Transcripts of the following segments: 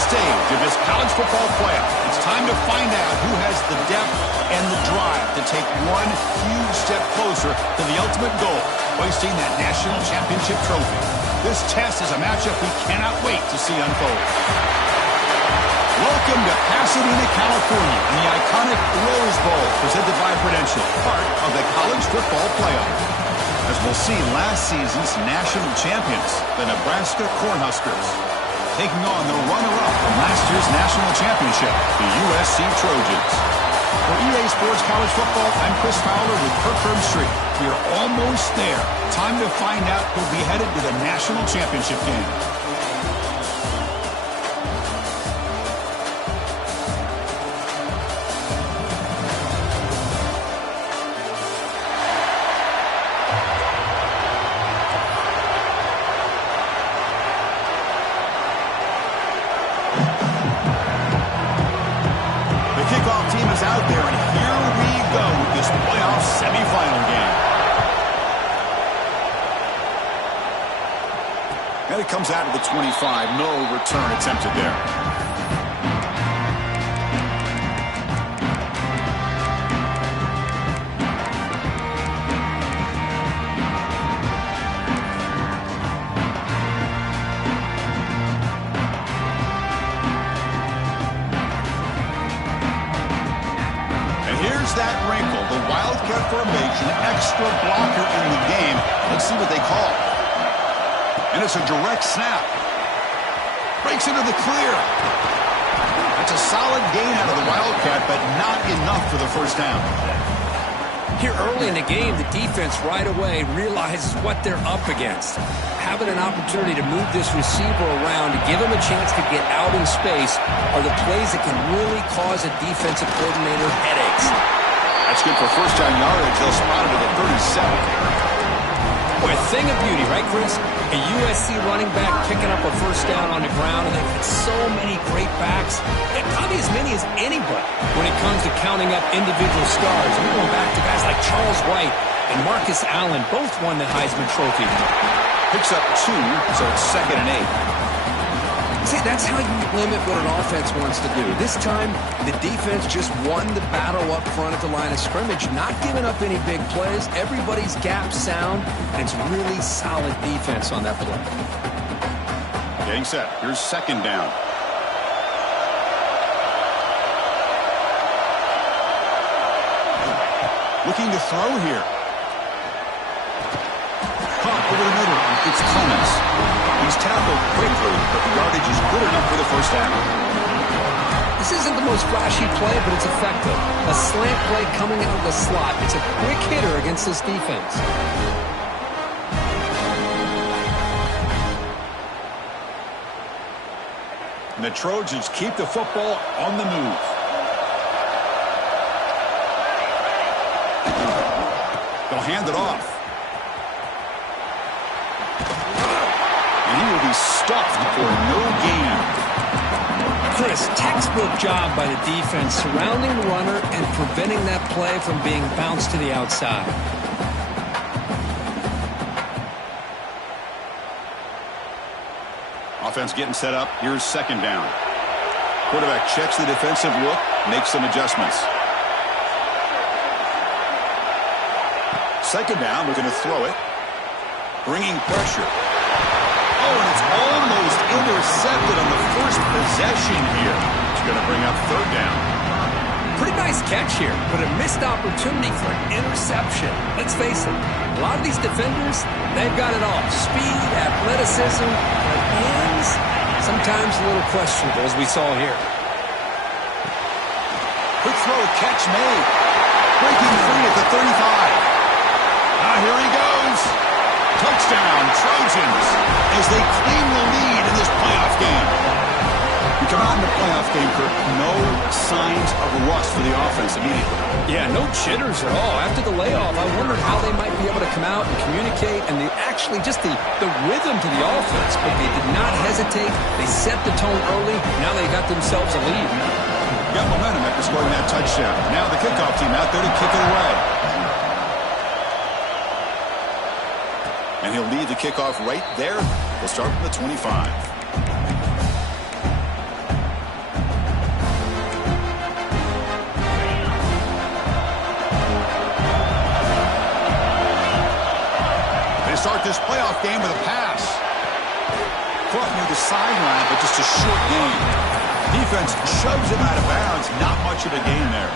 stage of this college football playoff. It's time to find out who has the depth and the drive to take one huge step closer to the ultimate goal, hoisting that national championship trophy. This test is a matchup we cannot wait to see unfold. Welcome to Pasadena, California, in the iconic Rose Bowl, presented by Prudential, part of the college football playoff. As we'll see, last season's national champions, the Nebraska Cornhuskers, taking on the runner-up from last year's national championship, the USC Trojans. For EA Sports College Football, I'm Chris Fowler with Kirk Herbstreit. We are almost there. Time to find out who'll be headed to the national championship game. Out there, and here we go with this playoff semifinal game. And it comes out of the 25. No return attempted there. That wrinkle, the Wildcat formation, extra blocker in the game. Let's see what they call. And it's a direct snap. Breaks into the clear. That's a solid gain out of the Wildcat, but not enough for the first down. Here early in the game, the defense right away realizes what they're up against. Having an opportunity to move this receiver around to give him a chance to get out in space are the plays that can really cause a defensive coordinator headaches. That's good for first down yardage. They'll spot it at the 37. Boy, a thing of beauty, right, Chris? A USC running back picking up a first down on the ground, and they've got so many great backs, and probably as many as anybody when it comes to counting up individual stars. We're going back to guys like Charles White and Marcus Allen, both won the Heisman Trophy. Picks up 2, so it's 2nd and 8. See, that's how you limit what an offense wants to do. This time, the defense just won the battle up front at the line of scrimmage, not giving up any big plays. Everybody's gap sound, and it's really solid defense on that play. Getting set. Here's 2nd down. Looking to throw here. Caught over the middle. It's Clemens. He's tackled quickly, but the yardage is good enough for the first down. This isn't the most flashy play, but it's effective. A slant play coming out of the slot. It's a quick hitter against this defense. And the Trojans keep the football on the move. They'll hand it off. And he will be stuffed for no gain. Chris, textbook job by the defense surrounding the runner and preventing that play from being bounced to the outside. Offense getting set up. Here's 2nd down. Quarterback checks the defensive look, makes some adjustments. 2nd down, looking to throw it. Bringing pressure. Oh, and it's almost intercepted on the first possession here. It's going to bring up 3rd down. Pretty nice catch here, but a missed opportunity for an interception. Let's face it, a lot of these defenders, they've got it all. Speed, athleticism, but hands, sometimes a little questionable, as we saw here. Quick throw, catch made. Breaking free at the 35. Here he goes. Touchdown, Trojans, as they claim the lead in this playoff game. We come out in the playoff game, Kirk, no signs of rust for the offense immediately. Yeah, no jitters at all. After the layoff, I wondered how they might be able to come out and communicate, and actually just the rhythm to the offense, but they did not hesitate. They set the tone early. Now they got themselves a lead. Got momentum after scoring that touchdown. Now the kickoff team out there to kick it away. And he'll lead the kickoff right there. We'll start from the 25. this playoff game with a pass. Caught near the sideline, but just a short gain. Defense shoves him out of bounds. Not much of a gain there.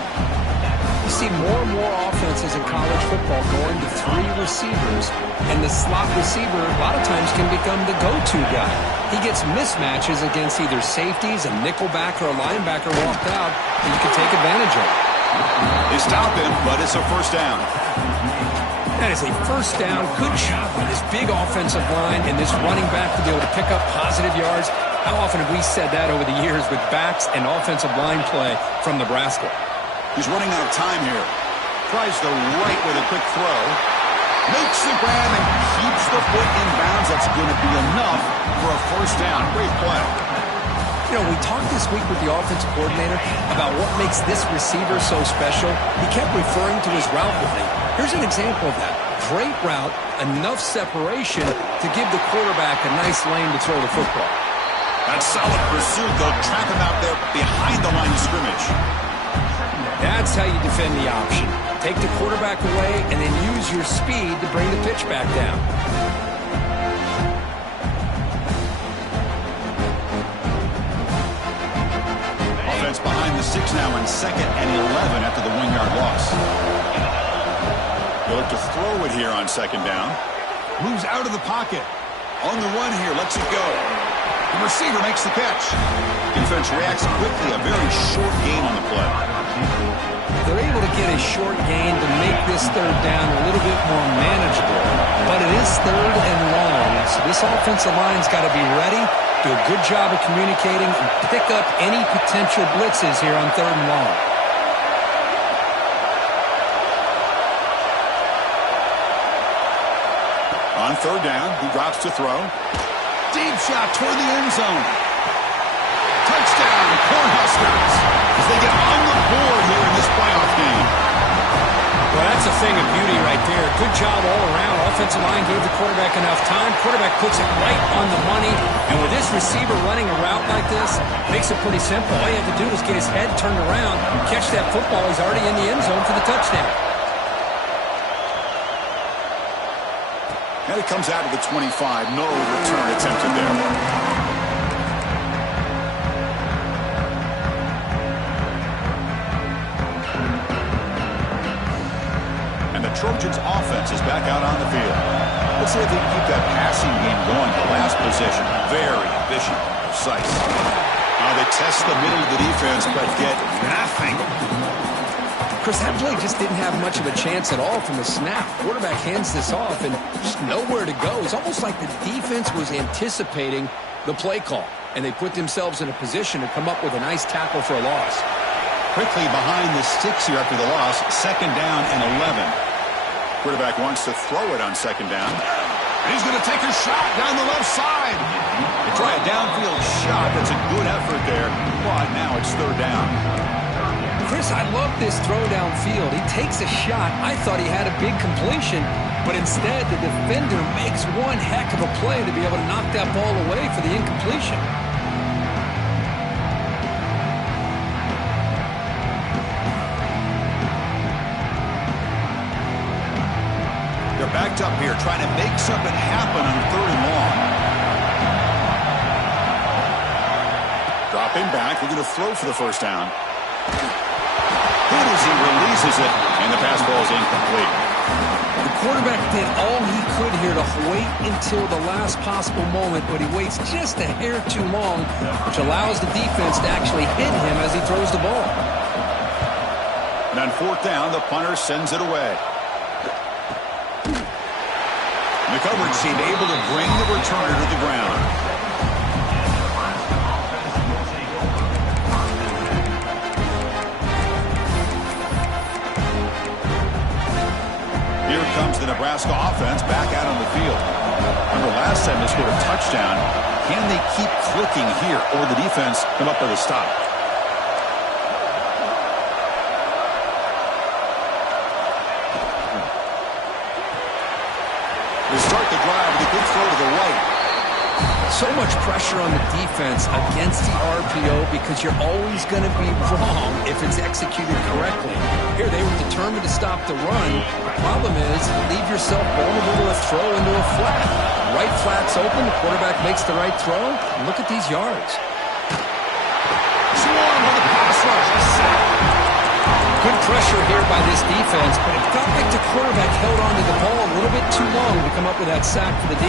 You see more and more offenses in college football going to 3 receivers, and the slot receiver a lot of times can become the go-to guy. He gets mismatches against either safeties, a nickelback, or a linebacker walked out, and you can take advantage of it. They stop him, but it's a first down. That is a first down. Good job by this big offensive line and this running back to be able to pick up positive yards. How often have we said that over the years with backs and offensive line play from Nebraska? He's running out of time here. Tries the right with a quick throw. Makes the grab and keeps the foot in bounds. That's going to be enough for a first down. Great play. You know, we talked this week with the offensive coordinator about what makes this receiver so special. He kept referring to his route running. Here's an example of that. Great route, enough separation to give the quarterback a nice lane to throw the football. That's solid pursuit. They'll trap him out there behind the line of scrimmage. That's how you defend the option. Take the quarterback away and then use your speed to bring the pitch back down. Offense behind the 6 now on 2nd and 11 after the 1-yard loss. They'll look to throw it here on 2nd down. Moves out of the pocket. On the run here, lets it go. The receiver makes the catch. Defense reacts quickly. A very short gain on the play. They're able to get a short gain to make this 3rd down a little bit more manageable. But it is 3rd and long. So this offensive line's got to be ready, do a good job of communicating, and pick up any potential blitzes here on 3rd and long. On 3rd down, he drops to throw. Deep shot toward the end zone. Touchdown, Cornhuskers, as they get on the board here in this playoff game. Well, that's a thing of beauty right there. Good job all around. Offensive line gave the quarterback enough time. Quarterback puts it right on the money. And with this receiver running a route like this, makes it pretty simple. All you have to do is get his head turned around, catch that football. He's already in the end zone for the touchdown. And it comes out of the 25. No return attempted there. Trojans offense is back out on the field. Let's see if they can keep that passing game going. The last possession, very efficient, precise. Now they test the middle of the defense, but get nothing. Chris, that play just didn't have much of a chance at all from the snap. Quarterback hands this off and just nowhere to go. It's almost like the defense was anticipating the play call, and they put themselves in a position to come up with a nice tackle for a loss. Quickly behind the sticks here after the loss, 2nd down and 11. Quarterback wants to throw it on 2nd down. And he's going to take a shot down the left side. They try a downfield shot. That's a good effort there. But now it's 3rd down. Chris, I love this throw downfield. He takes a shot. I thought he had a big completion. But instead, the defender makes one heck of a play to be able to knock that ball away for the incompletion. Backed up here, trying to make something happen on 3rd and long. Dropping back, we're going to throw for the first down. Good as he releases it, and the pass ball is incomplete. The quarterback did all he could here to wait until the last possible moment, but he waits just a hair too long, which allows the defense to actually hit him as he throws the ball. And on 4th down, the punter sends it away. The coverage team able to bring the returner to the ground. Here comes the Nebraska offense back out on the field. Remember last time they scored a touchdown. Can they keep clicking here, or will the defense come up with a stop? They start the drive with a good throw to the right. So much pressure on the defense against the RPO because you're always going to be wrong if it's executed correctly. Here, they were determined to stop the run. The problem is, leave yourself vulnerable to a throw into a flat. Right flat's open, the quarterback makes the right throw. Look at these yards. Swarm with a pass rush, a sack. Good pressure here by this defense, but it felt like the quarterback held onto the ball a little bit too long to come up with that sack for the D.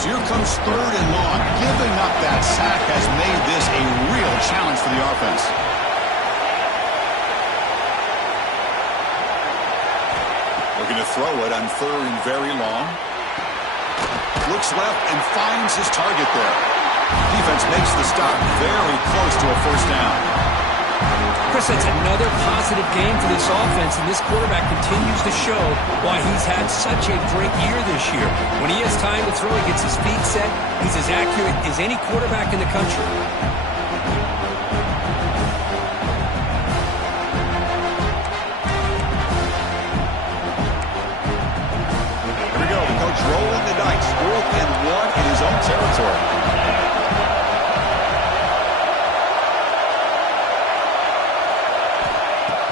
So here comes 3rd and long. Giving up that sack has made this a real challenge for the offense. Looking to throw it on 3rd and very long. Looks left and finds his target there. Defense makes the stop very close to a 1st down. Chris, that's another positive game for this offense, and this quarterback continues to show why he's had such a great year this year. When he has time to throw, he gets his feet set. He's as accurate as any quarterback in the country. Here we go. The coach rolling the dice. 4th and 1 in his own territory.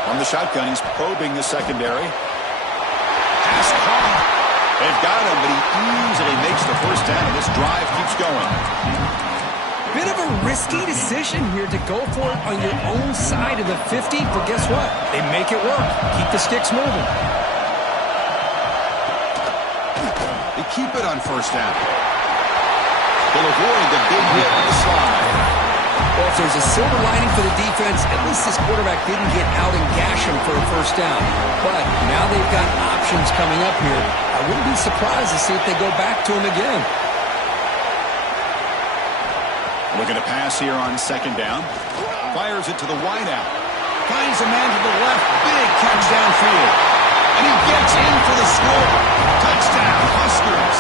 On the shotgun, he's probing the secondary. Pass caught. They've got him, but he easily makes the 1st down. This drive keeps going. Bit of a risky decision here to go for it on your own side of the 50, but guess what? They make it work. Keep the sticks moving. They keep it on 1st down. They'll avoid the big hit on the slide. Well, if there's a silver lining for the defense, at least this quarterback didn't get out and gash him for a 1st down. But now they've got options coming up here. I wouldn't be surprised to see if they go back to him again. Looking to pass here on 2nd down. Fires it to the wideout. Finds a man to the left. Big catch downfield. And he gets in for the score. Touchdown, Huskers.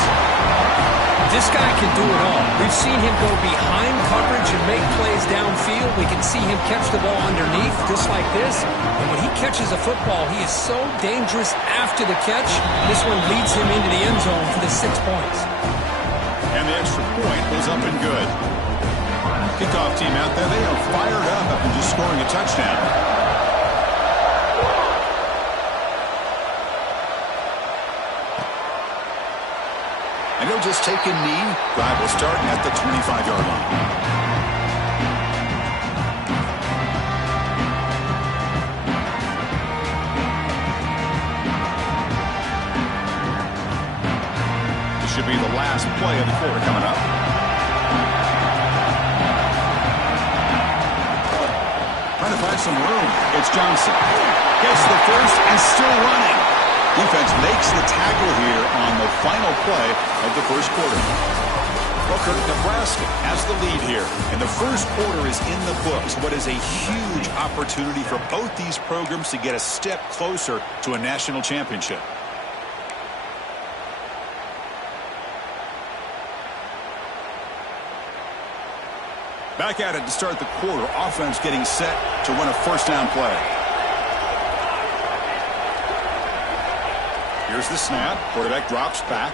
This guy can do it all. We've seen him go behind coverage and make plays downfield. We can see him catch the ball underneath, just like this. And when he catches a football, he is so dangerous after the catch. This one leads him into the end zone for the 6 points. And the extra point was up and good. Kickoff team out there, they are fired up after just scoring a touchdown. And he'll just take a knee. Drive will start at the 25-yard line. This should be the last play of the quarter coming up. Trying to find some room. It's Johnson. Gets the 1st and still running. Defense makes the tackle here on the final play of the 1st quarter. Booker, Nebraska has the lead here, and the 1st quarter is in the books. What is a huge opportunity for both these programs to get a step closer to a national championship. Back at it to start the quarter. Offense getting set to run a 1st down play. Here's the snap. Quarterback drops back.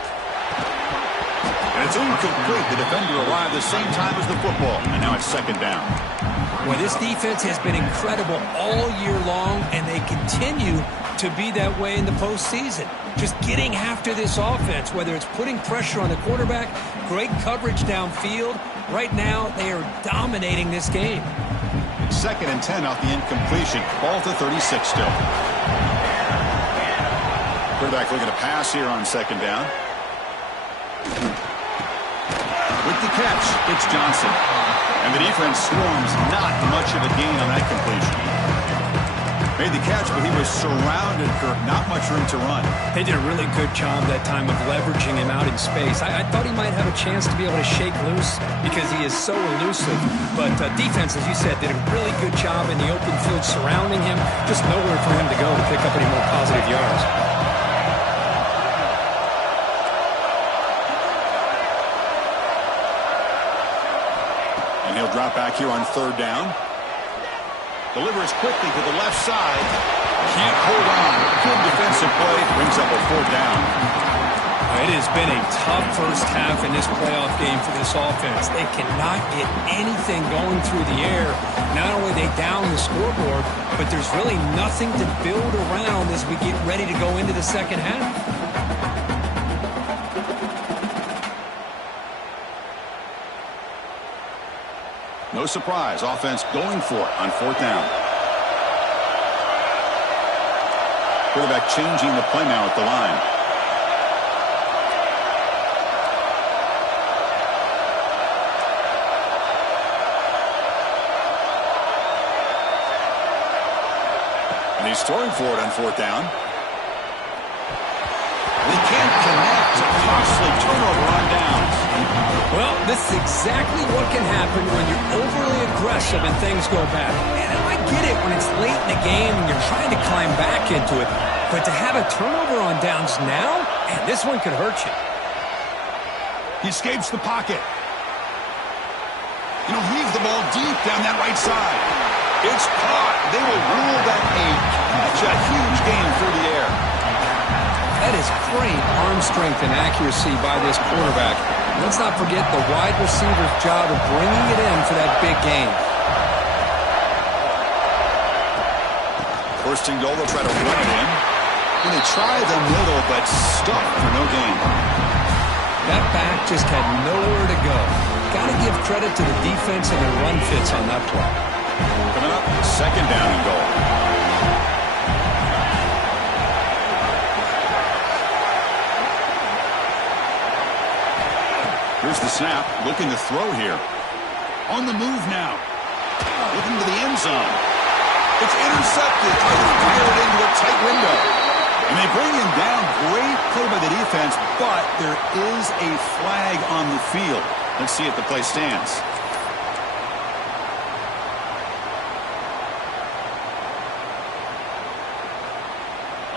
And it's incomplete. The defender arrived the same time as the football. And now it's 2nd down. Well, this defense has been incredible all year long, and they continue to be that way in the postseason. Just getting after this offense, whether it's putting pressure on the quarterback, great coverage downfield. Right now, they are dominating this game. 2nd and 10 off the incompletion. Ball to 36 still. Quarterback looking to pass here on 2nd down. With the catch, it's Johnson. And the defense swarms not much of a gain on that completion. Made the catch, but he was surrounded, Kirk. Not much room to run. They did a really good job that time of leveraging him out in space. I thought he might have a chance to be able to shake loose because he is so elusive. But defense, as you said, did a really good job in the open field surrounding him. Just nowhere for him to go to pick up any more positive yards. And he'll drop back here on 3rd down. Delivers quickly to the left side. Can't hold on. Good defensive play. Brings up a 4th down. It has been a tough first half in this playoff game for this offense. They cannot get anything going through the air. Not only are they down the scoreboard, but there's really nothing to build around as we get ready to go into the second half. No surprise, offense going for it on fourth down. Quarterback changing the play now at the line. And he's throwing for it on fourth down. They can't connect. A costly turnover on downs. Well, this is exactly what can happen when you're overly aggressive and things go bad. And I get it when it's late in the game and you're trying to climb back into it. But to have a turnover on downs now, and this one could hurt you. He escapes the pocket. You know, leave the ball deep down that right side. It's caught. They will rule that a catch. A huge gain through the air. That is great arm strength and accuracy by this quarterback. Let's not forget the wide receiver's job of bringing it in for that big gain. First and goal, they'll try to run it in. And they try the middle, but stuck for no gain. That back just had nowhere to go. Got to give credit to the defense and their run fits on that play. Coming up, second down and goal. Here's the snap, looking to throw here. On the move now. Looking to the end zone. It's intercepted. Trying to fire it into a tight window. And they bring him down. Great play by the defense, but there is a flag on the field. Let's see if the play stands.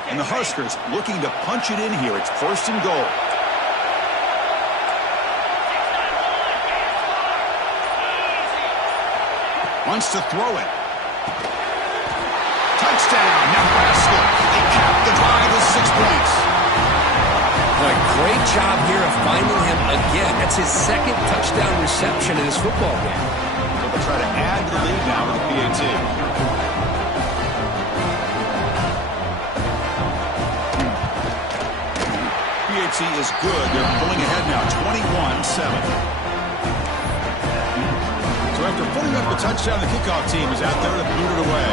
And the Huskers looking to punch it in here. It's first and goal. Wants to throw it. Touchdown, Nebraska. They cap the drive with 6 points. A great job here of finding him again. That's his second touchdown reception in this football game. So they'll try to add to the lead now with the PAT. PAT is good. They're pulling ahead now, 21-7. So after putting up a touchdown, the kickoff team is out there to boot it away.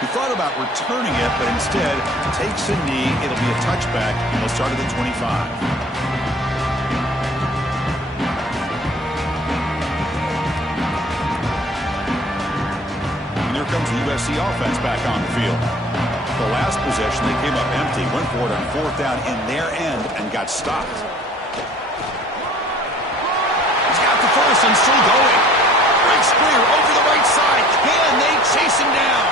He thought about returning it, but instead takes a knee. It'll be a touchback, and they'll start at the 25. Comes the USC offense back on the field. The last possession, they came up empty, went for it on fourth down in their end and got stopped. He's got the first and still going. Breaks clear over the right side. Can they chase him down?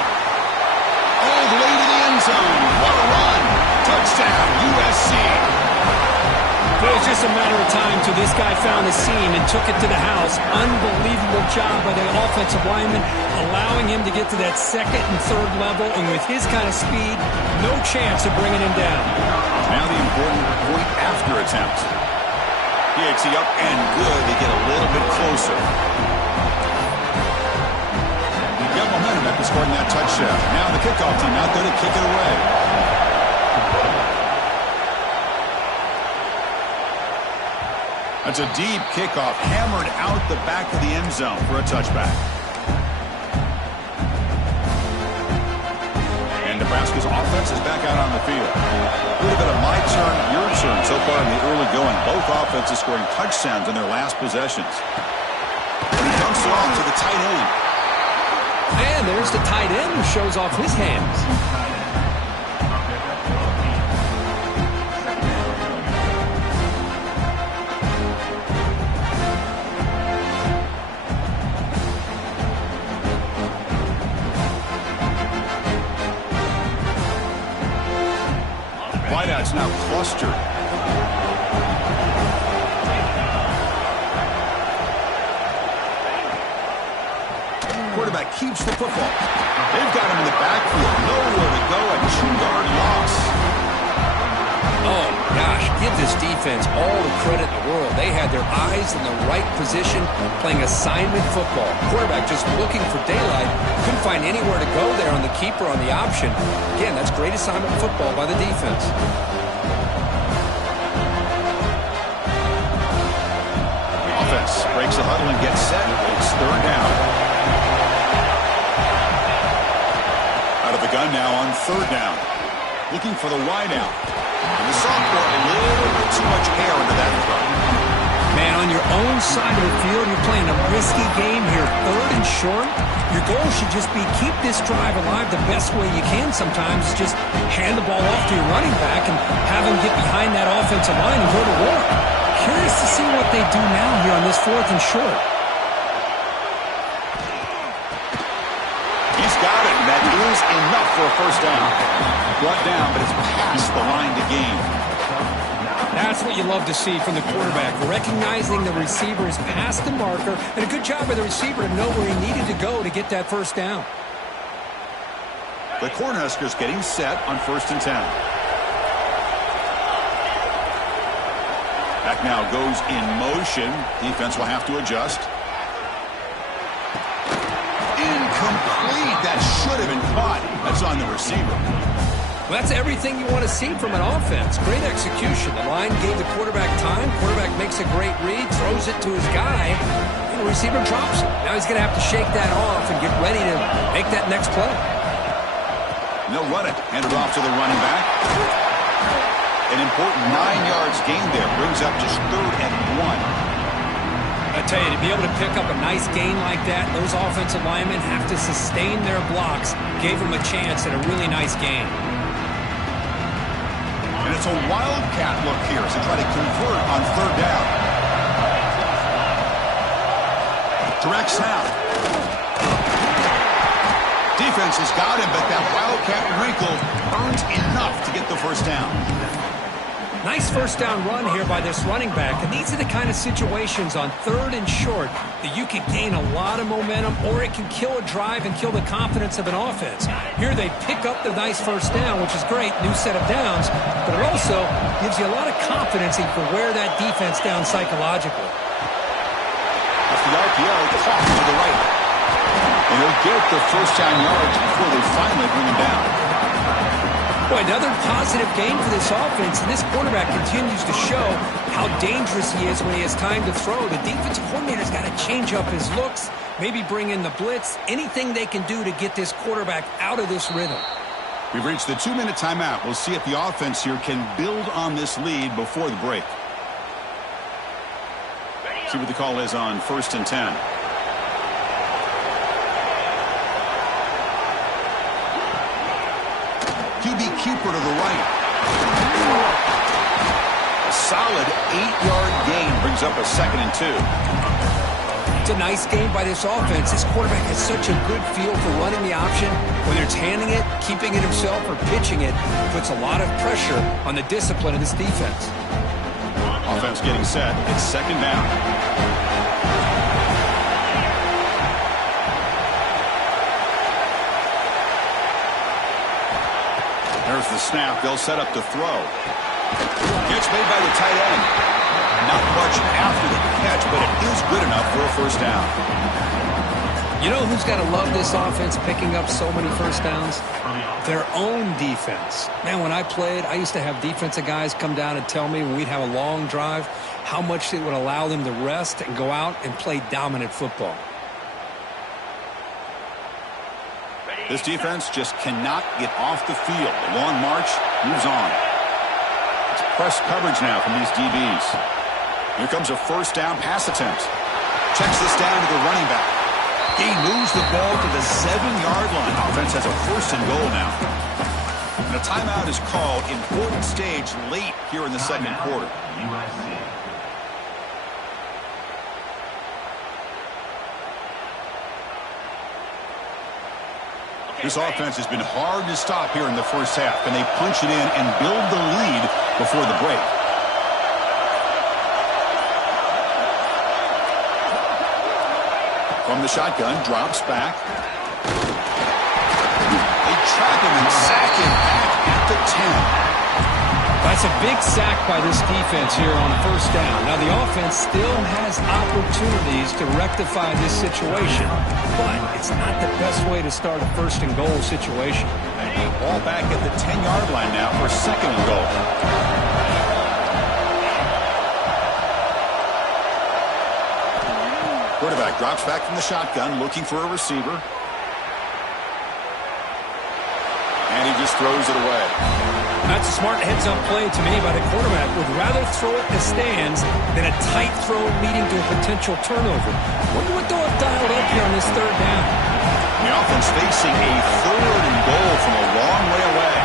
All the way to the end zone. What a run. Touchdown, USC. It was just a matter of time till this guy found the seam and took it to the house. Unbelievable job by the offensive lineman, allowing him to get to that second and third level, and with his kind of speed, no chance of bringing him down. Now the important point after attempt. PAT up and good. They get a little bit closer. Got momentum after scoring that touchdown. Now the kickoff team out there to kick it away. That's a deep kickoff, hammered out the back of the end zone for a touchback. And Nebraska's offense is back out on the field. A little bit of my turn, your turn so far in the early going. Both offenses scoring touchdowns in their last possessions. And he dumps it off to the tight end. And there's the tight end who shows off his hands. Wideouts now clustered. keeps the football. They've got him in the backfield. Nowhere to go. A 2-yard loss. Oh, gosh, give this defense all the credit in the world. They had their eyes in the right position, playing assignment football. Quarterback just looking for daylight. Couldn't find anywhere to go there on the keeper on the option. Again, that's great assignment football by the defense. Offense breaks the huddle and gets set. It's 3rd down. Out of the gun now on 3rd down. Looking for the wideout. And the sophomore, a little bit too much air into that throw. Man, on your own side of the field, you're playing a risky game here. 3rd and short. Your goal should just be keep this drive alive the best way you can sometimes. Just hand the ball off to your running back and have him get behind that offensive line and go to work. Curious to see what they do now here on this 4th and short. He's got it, and that is enough for a 1st down. Brought down, but it's past the line to gain. That's what you love to see from the quarterback, recognizing the receiver is past the marker, and a good job by the receiver to know where he needed to go to get that 1st down. The Cornhuskers getting set on 1st and 10. Back now goes in motion. Defense will have to adjust. Incomplete. That should have been caught. That's on the receiver. Well, that's everything you want to see from an offense. Great execution. The line gave the quarterback time. Quarterback makes a great read, throws it to his guy, and the receiver drops it. Now he's going to have to shake that off and get ready to make that next play. And they'll run it. Hand it off to the running back. An important 9 yards gain there. Brings up just 3rd and 1. I tell you, to be able to pick up a nice gain like that, those offensive linemen have to sustain their blocks. Gave them a chance at a really nice gain. And it's a wildcat look here as they try to convert on 3rd down. Direct snap. Defense has got him, but that wildcat wrinkle earns enough to get the 1st down. Nice 1st down run here by this running back. And these are the kind of situations on 3rd and short that you can gain a lot of momentum, or it can kill a drive and kill the confidence of an offense. Here they pick up the nice 1st down, which is great, new set of downs, but it also gives you a lot of confidence in for wear that defense down psychologically. That's the RPO, caught to the right. And he'll get the 1st down yards before they finally bring him down. Boy, another positive game for this offense, and this quarterback continues to show how dangerous he is when he has time to throw. The defensive coordinator's got to change up his looks, maybe bring in the blitz, anything they can do to get this quarterback out of this rhythm. We've reached the 2-minute timeout. We'll see if the offense here can build on this lead before the break. See what the call is on 1st and 10. QB keeper to the right. A solid 8-yard gain brings up a 2nd and 2. It's a nice game by this offense. This quarterback has such a good feel for running the option. Whether it's handing it, keeping it himself, or pitching it, puts a lot of pressure on the discipline of this defense. Offense getting set. It's 2nd down. There's the snap. They'll set up to throw. Catch made by the tight end. Not much after the catch, but it is good enough for a 1st down. You know who's got to love this offense picking up so many 1st downs? Their own defense. Man, when I played, I used to have defensive guys come down and tell me when we'd have a long drive how much it would allow them to rest and go out and play dominant football. This defense just cannot get off the field. The long march moves on. It's press coverage now from these DBs. Here comes a 1st down pass attempt. Checks this down to the running back. He moves the ball to the 7-yard line. Offense has a 1st and goal now. And a timeout is called. Important stage late here in the 2nd quarter. USC. This offense has been hard to stop here in the 1st half, and they punch it in and build the lead before the break. From the shotgun, drops back. trap him and sack him back at the 10. That's a big sack by this defense here on first down. Now, the offense still has opportunities to rectify this situation, but it's not the best way to start a first-and-goal situation. Ball back at the 10-yard line now for second and goal. Quarterback drops back from the shotgun, looking for a receiver. And he just throws it away. That's a smart heads-up play to me by the quarterback. Would rather throw it in the stands than a tight throw leading to a potential turnover. Wonder what they'll have dialed up here on this third down. The offense facing a third and goal from a long way away.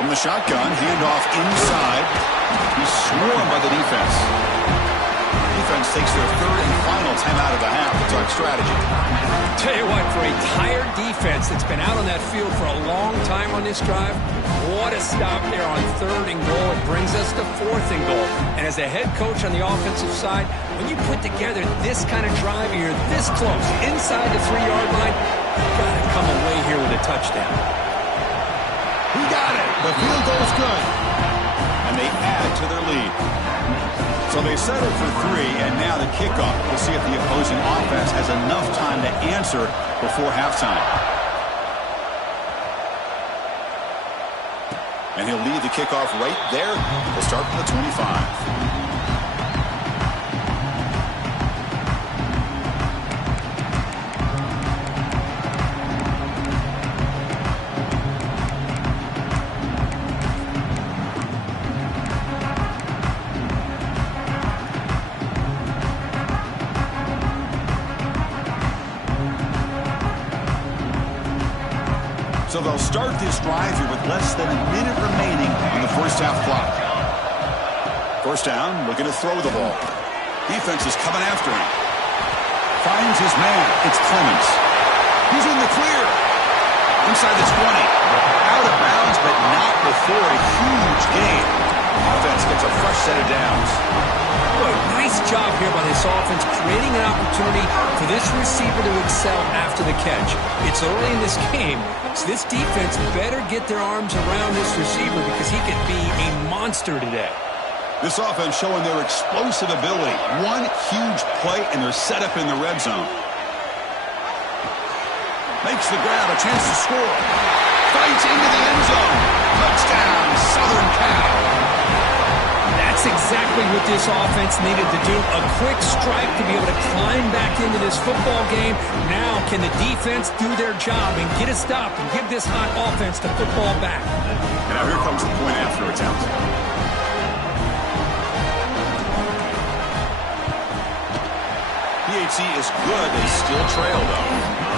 From the shotgun, handoff inside. He's swarmed by the defense. Defense takes their third and final timeout of the half to talk strategy. Tell you what, for a tired defense that's been out on that field for a long time on this drive, what a stop there on third and goal. It brings us to fourth and goal. And as a head coach on the offensive side, when you put together this kind of drive, you're this close, inside the 3-yard line, you've got to come away here with a touchdown. He got it. The field goal's good. And they add to their lead. So they settle for 3, and now the kickoff. We'll see if the opposing offense has enough time to answer before halftime. And he'll lead the kickoff right there. We'll start from the 25. So they'll start this drive here with less than a minute remaining on the first half clock. First down, looking to throw the ball. Defense is coming after him. Finds his man. It's Clemens. He's in the clear. Inside the 20. Out of bounds, but not before a huge gain. Offense gets a fresh set of downs. Boy, nice job here by this offense, creating an opportunity for this receiver to excel after the catch. It's early in this game, so this defense better get their arms around this receiver because he could be a monster today. This offense showing their explosive ability. One huge play, and they're set up in the red zone. Makes the grab, a chance to score. Fights into the end zone. Touchdown, Southern Cal. That's exactly what this offense needed to do. A quick strike to be able to climb back into this football game. Now can the defense do their job and get a stop and give this hot offense the football back? And now here comes the point after attempt. PHC is good. They still trail, though.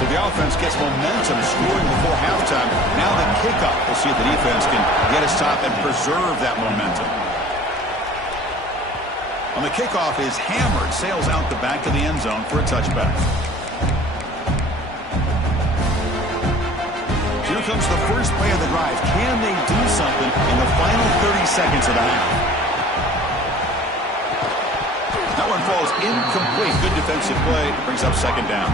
So the offense gets momentum, scoring before halftime. Now the kickoff. We'll see if the defense can get a stop and preserve that momentum. On the kickoff is hammered, sails out the back of the end zone for a touchback. Here comes the first play of the drive. Can they do something in the final 30 seconds of the half? That one falls incomplete. Good defensive play. Brings up second down.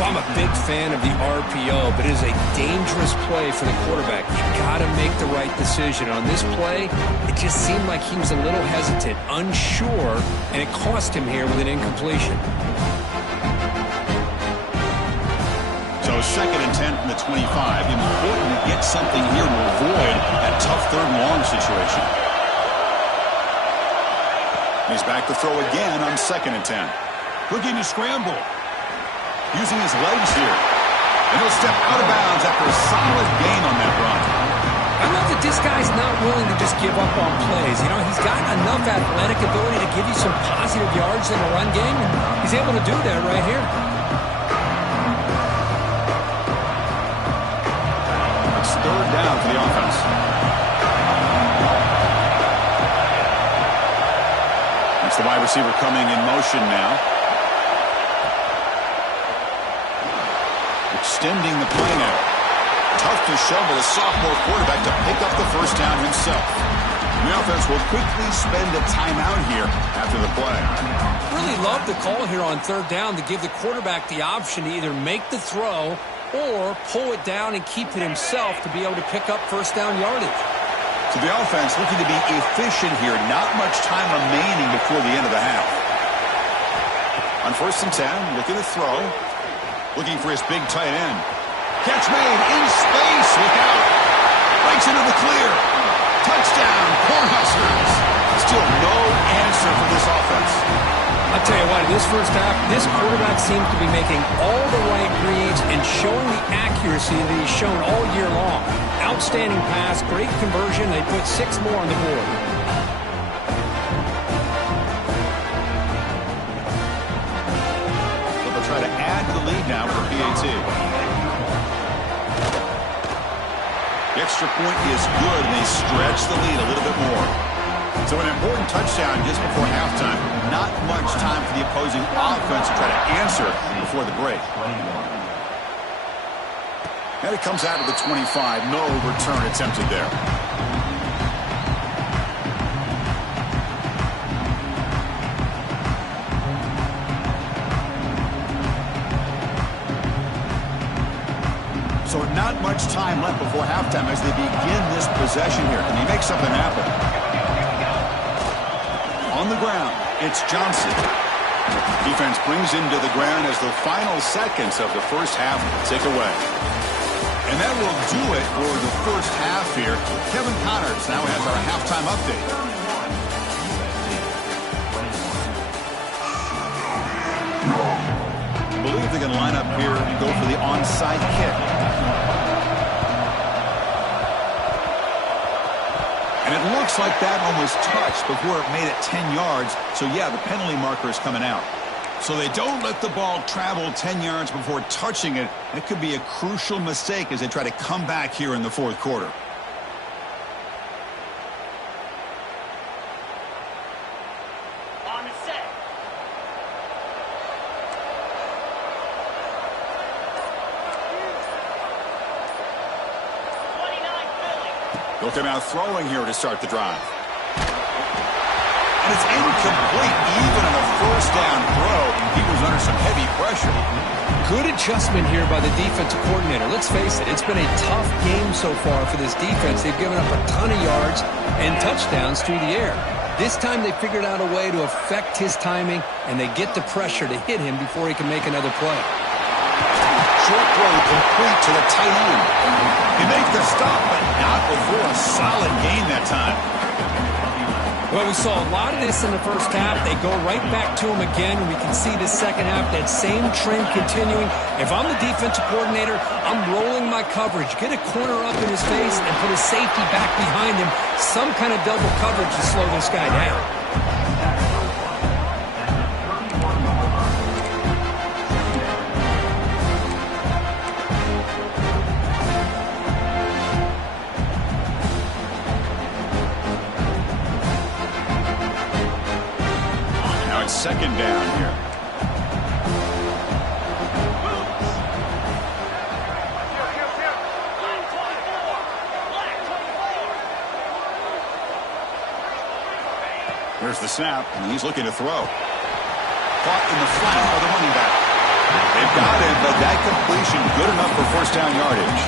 Well, I'm a big fan of the RPO, but it is a dangerous play for the quarterback. You got to make the right decision. On this play, it just seemed like he was a little hesitant, unsure, and it cost him here with an incompletion. So second and 10 from the 25. Important to get something here to avoid that tough third and long situation. He's back to throw again on second and 10. Looking to scramble. Using his legs here. And he'll step out of bounds after a solid gain on that run. I love that this guy's not willing to just give up on plays. You know, he's got enough athletic ability to give you some positive yards in the run game, and he's able to do that right here. It's third down for the offense. That's the wide receiver coming in motion now. Extending the play now. Tough to show, but a sophomore quarterback to pick up the first down himself. The offense will quickly spend a timeout here after the play. Really love the call here on third down to give the quarterback the option to either make the throw or pull it down and keep it himself to be able to pick up first down yardage. So the offense looking to be efficient here. Not much time remaining before the end of the half. On 1st and 10, looking to throw. Looking for his big tight end. Catch made in space. Look out. Breaks into the clear. Touchdown, Cornhuskers. Still no answer for this offense. I'll tell you what, in this first half, this quarterback seems to be making all the right reads and showing the accuracy that he's shown all year long. Outstanding pass, great conversion. They put 6 more on the board. So they'll try to add to the lead now for PAT. The extra point is good, and they stretch the lead a little bit more. So an important touchdown just before halftime. Not much time for the opposing offense to try to answer before the break. And it comes out of the 25. No return attempted there. So not much time left before halftime as they begin this possession here. Can he make something happen? On the ground, it's Johnson. Defense brings him to the ground as the final seconds of the first half tick away. And that will do it for the first half here. Kevin Connors now has our halftime update. I believe they're going to line up here and go for the onside kick. And it looks like that one was touched before it made it 10 yards. So, yeah, the penalty marker is coming out. So they don't let the ball travel 10 yards before touching it. It could be a crucial mistake as they try to come back here in the fourth quarter. On the set. They'll come out throwing here to start the drive. And it's incomplete. Even on a first down throw, he was under some heavy pressure. Good adjustment here by the defensive coordinator. Let's face it, it's been a tough game so far for this defense. They've given up a ton of yards and touchdowns through the air. This time they figured out a way to affect his timing, and they get the pressure to hit him before he can make another play. Short throw complete to the tight end. He makes the stop, but not before a solid gain that time. Well, we saw a lot of this in the first half. They go right back to him again, and we can see the second half, that same trend continuing. If I'm the defensive coordinator, I'm rolling my coverage. Get a corner up in his face and put a safety back behind him. Some kind of double coverage to slow this guy down. Second down here. Here's the snap, and he's looking to throw. Caught in the flat by the running back. They've got it, but that completion good enough for first down yardage.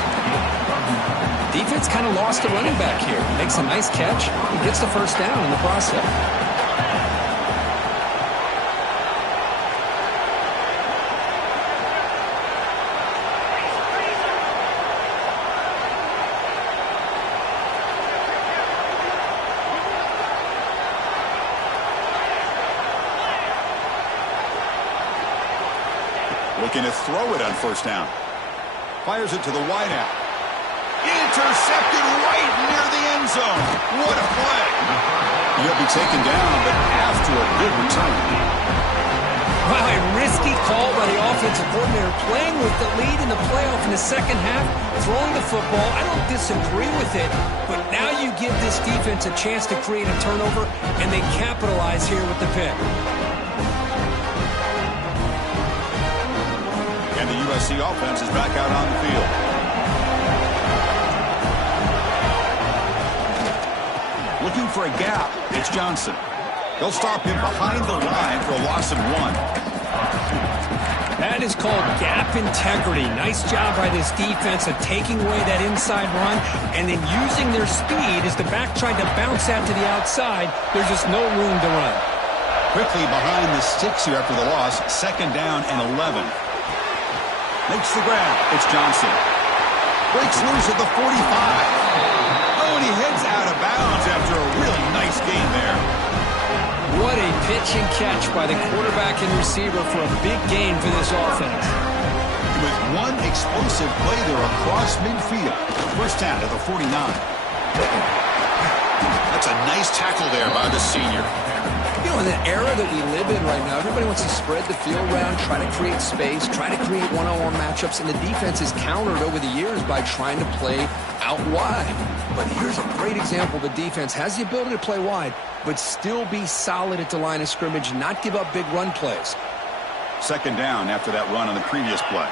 Defense kind of lost the running back here. Makes a nice catch. He gets the first down in the process. Looking to throw it on first down. Fires it to the wideout. Intercepted right near the end zone. What a play. He'll be taken down, but after a good return. Wow, a risky call by the offensive coordinator, playing with the lead in the playoff in the second half, throwing the football. I don't disagree with it, but now you give this defense a chance to create a turnover, and they capitalize here with the pick. And the USC offense is back out on the field. Looking for a gap. It's Johnson. They'll stop him behind the line for a loss of 1. That is called gap integrity. Nice job by this defense of taking away that inside run and then using their speed as the back tried to bounce that to the outside. There's just no room to run. Quickly behind the sticks here after the loss. 2nd down and 11. Makes the grab. It's Johnson. Breaks loose at the 45. Oh, and he heads out of bounds after a really nice gain there. What a pitch and catch by the quarterback and receiver for a big gain for this offense. With one explosive play there across midfield. 1st down at the 49. That's a nice tackle there by the senior. You know, in the era that we live in right now, everybody wants to spread the field around, try to create space, try to create one-on-one matchups, and the defense is countered over the years by trying to play out wide. But here's a great example. The defense has the ability to play wide, but still be solid at the line of scrimmage, not give up big run plays. 2nd down after that run on the previous play.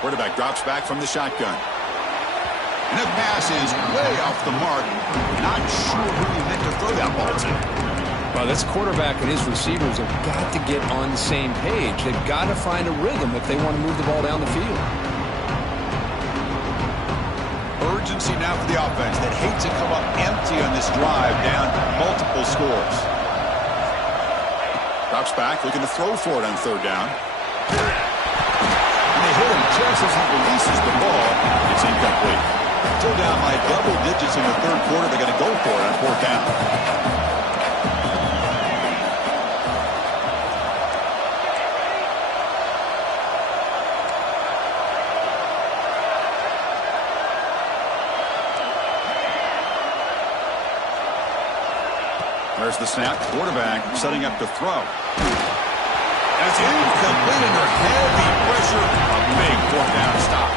Quarterback drops back from the shotgun. And that pass is way off the mark. Not sure who he meant to throw that ball to. Well, this quarterback and his receivers have got to get on the same page. They've got to find a rhythm if they want to move the ball down the field. Urgency now for the offense that hate to come up empty on this drive, down multiple scores. Drops back, looking to throw for it on 3rd down. And they hit him just as he releases the ball. It's incomplete. Still down by double digits in the 3rd quarter. They're going to go for it on 4th down. There's the snap. Quarterback setting up to throw. That's incomplete under heavy pressure. A big 4th down stop.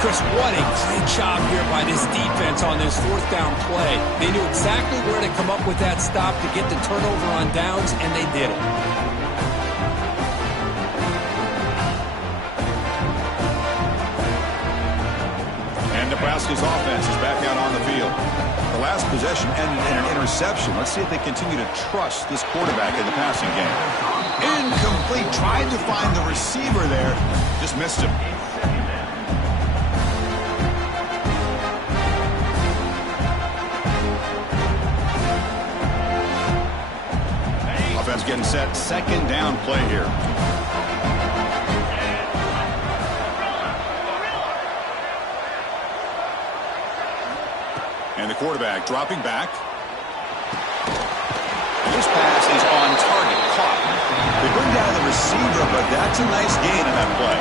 Chris, what a great job here by this defense on this 4th down play. They knew exactly where to come up with that stop to get the turnover on downs, and they did it. And Nebraska's offense is back out on the field. The last possession ended in an interception. Let's see if they continue to trust this quarterback in the passing game. Incomplete. Tried to find the receiver there. Just missed him. Offense getting set. 2nd down play here. And the quarterback dropping back. This pass is on target. Caught. They bring down the receiver, but that's a nice gain in that play.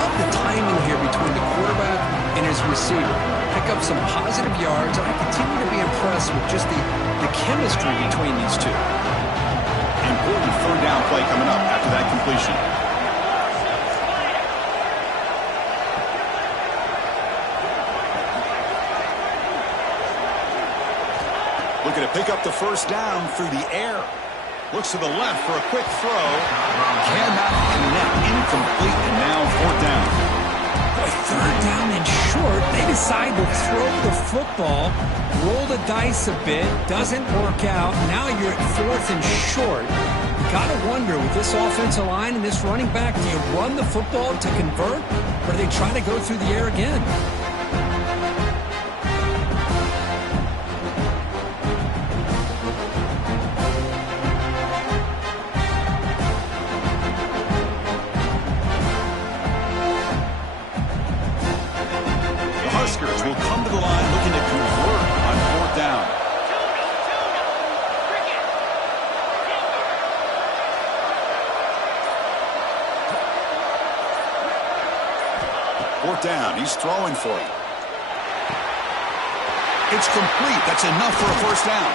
Love the timing here between the quarterback and his receiver. Pick up some positive yards, and I continue to be impressed with just the chemistry between these two. Important 3rd down play coming up after that completion. Looking to pick up the 1st down through the air. Looks to the left for a quick throw. Cannot connect. Incomplete, and now 4th down. Boy, 3rd down and short. They decide to throw the football, roll the dice a bit, doesn't work out. Now you're at 4th and short. Got to wonder, with this offensive line and this running back, do you run the football to convert, or do they try to go through the air again? Will come to the line looking to convert on 4th down. 4th down. He's throwing for it. It's complete. That's enough for a 1st down.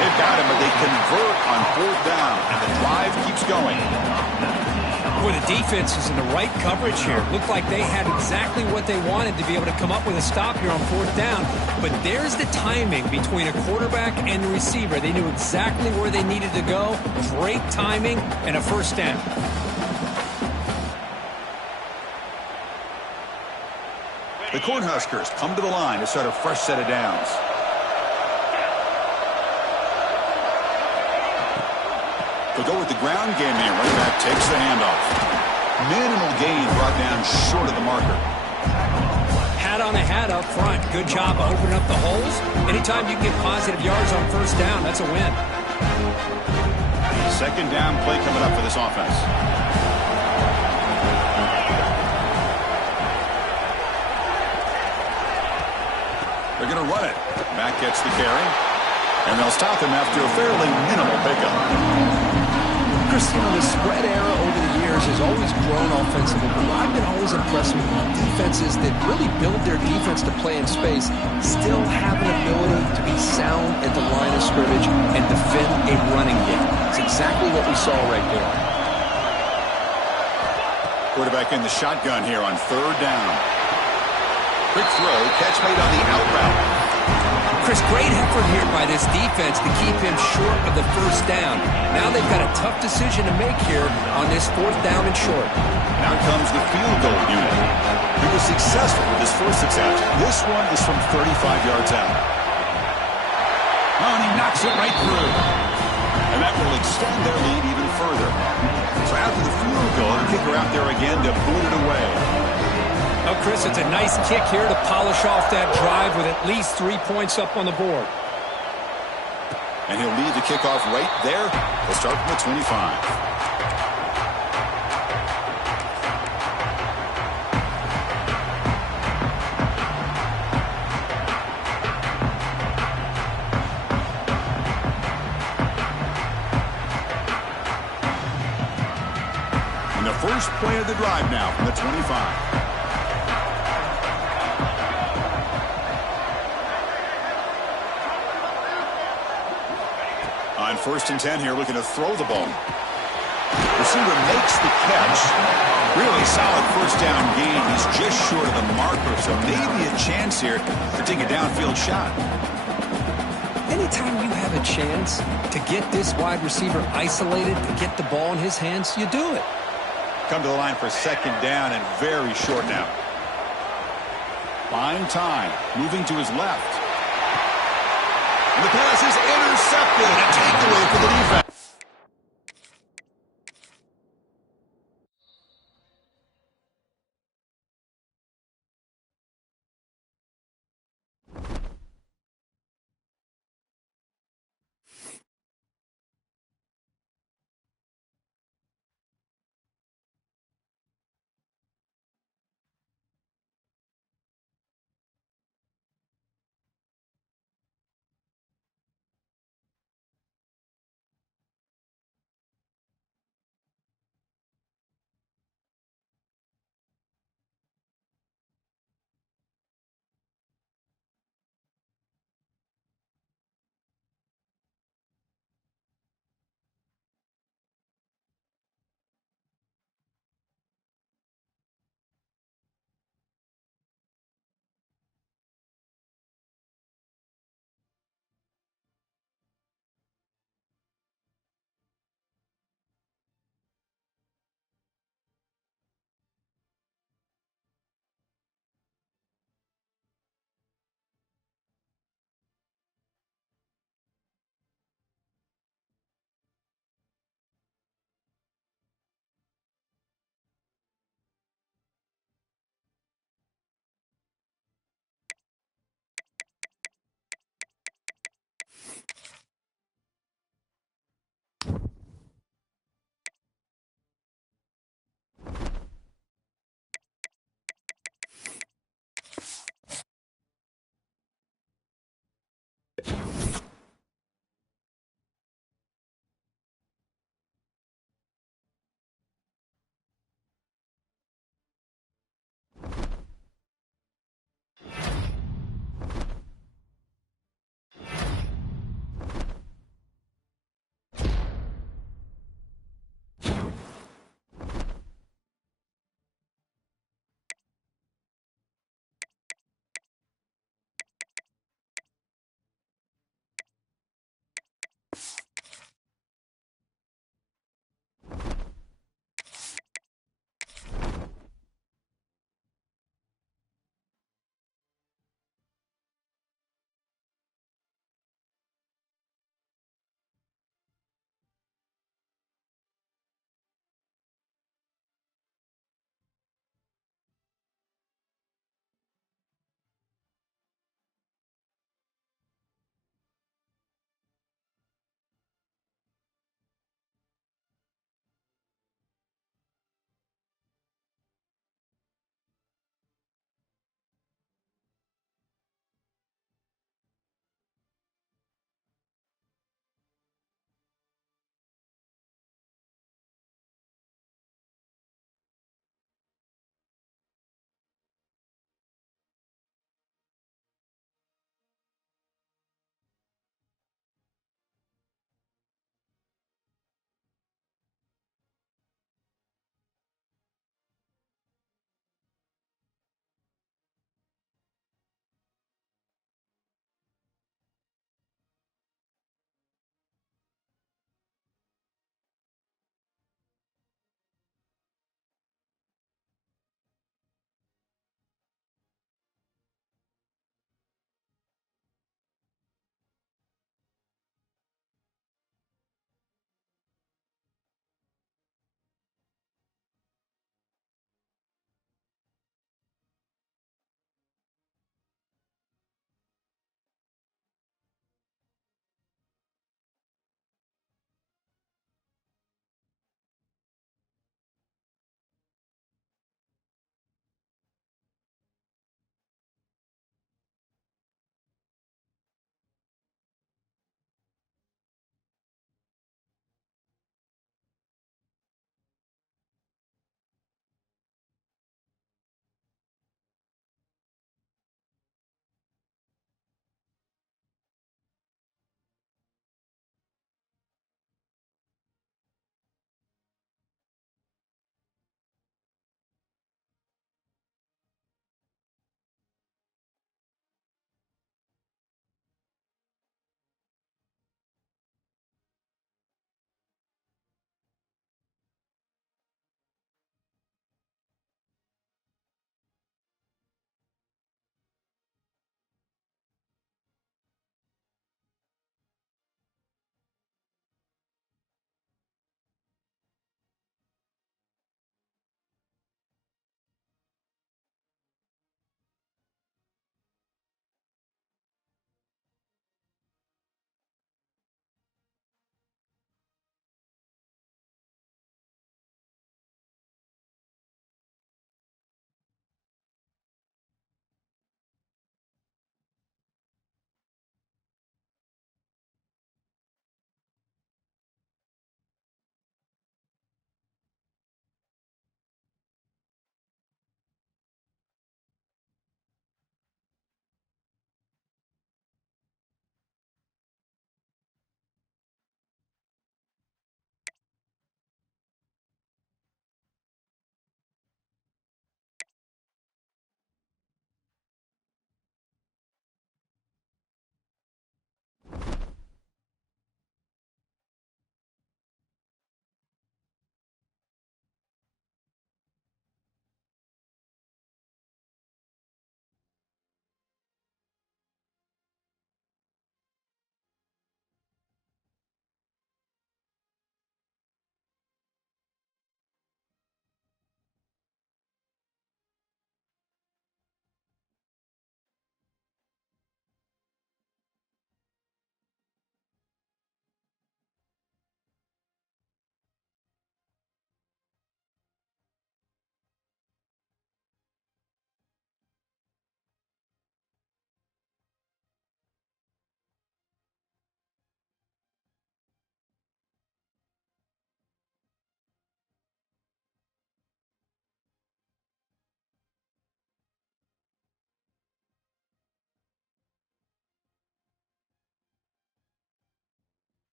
They've got him, but they convert on 4th down, and the drive keeps going. Boy, the defense is in the right coverage here. Looked like they had exactly what they wanted to be able to come up with a stop here on 4th down. But there's the timing between a quarterback and the receiver. They knew exactly where they needed to go. Great timing and a 1st down. The Cornhuskers come to the line to start a fresh set of downs. They'll go with the ground game here. Running back takes the handoff. Minimal gain brought down short of the marker. Hat on a hat up front. Good job opening up the holes. Anytime you can get positive yards on first down, that's a win. Second down play coming up for this offense. They're going to run it. Back gets the carry. And they'll stop him after a fairly minimal pickup. Chris, the spread era over the years has always grown offensively, but what I've been always impressed with defenses that really build their defense to play in space still have an ability to be sound at the line of scrimmage and defend a running game. It's exactly what we saw right there. Quarterback in the shotgun here on third down. Quick throw, catch made on the out route. Chris, great effort here by this defense to keep him short of the first down. Now they've got a tough decision to make here on this fourth down and short. Now comes the field goal unit. He was successful with his first attempt. This one is from 35 yards out. Oh, and he knocks it right through. And that will extend their lead even further. So after the field goal, the kicker out there again to boot it away. Oh, Chris, it's a nice kick here to polish off that drive with at least 3 points up on the board. And he'll lead the kickoff right there. They'll start from the 25. And the first play of the drive now from the 25. On 1st and 10 here, looking to throw the ball. Receiver makes the catch. Really solid first down gain. He's just short of the marker, so maybe a chance here to take a downfield shot. Anytime you have a chance to get this wide receiver isolated, to get the ball in his hands, you do it. Come to the line for second down and very short now. Buying time, moving to his left. And the pass is intercepted. A takeaway for the defense.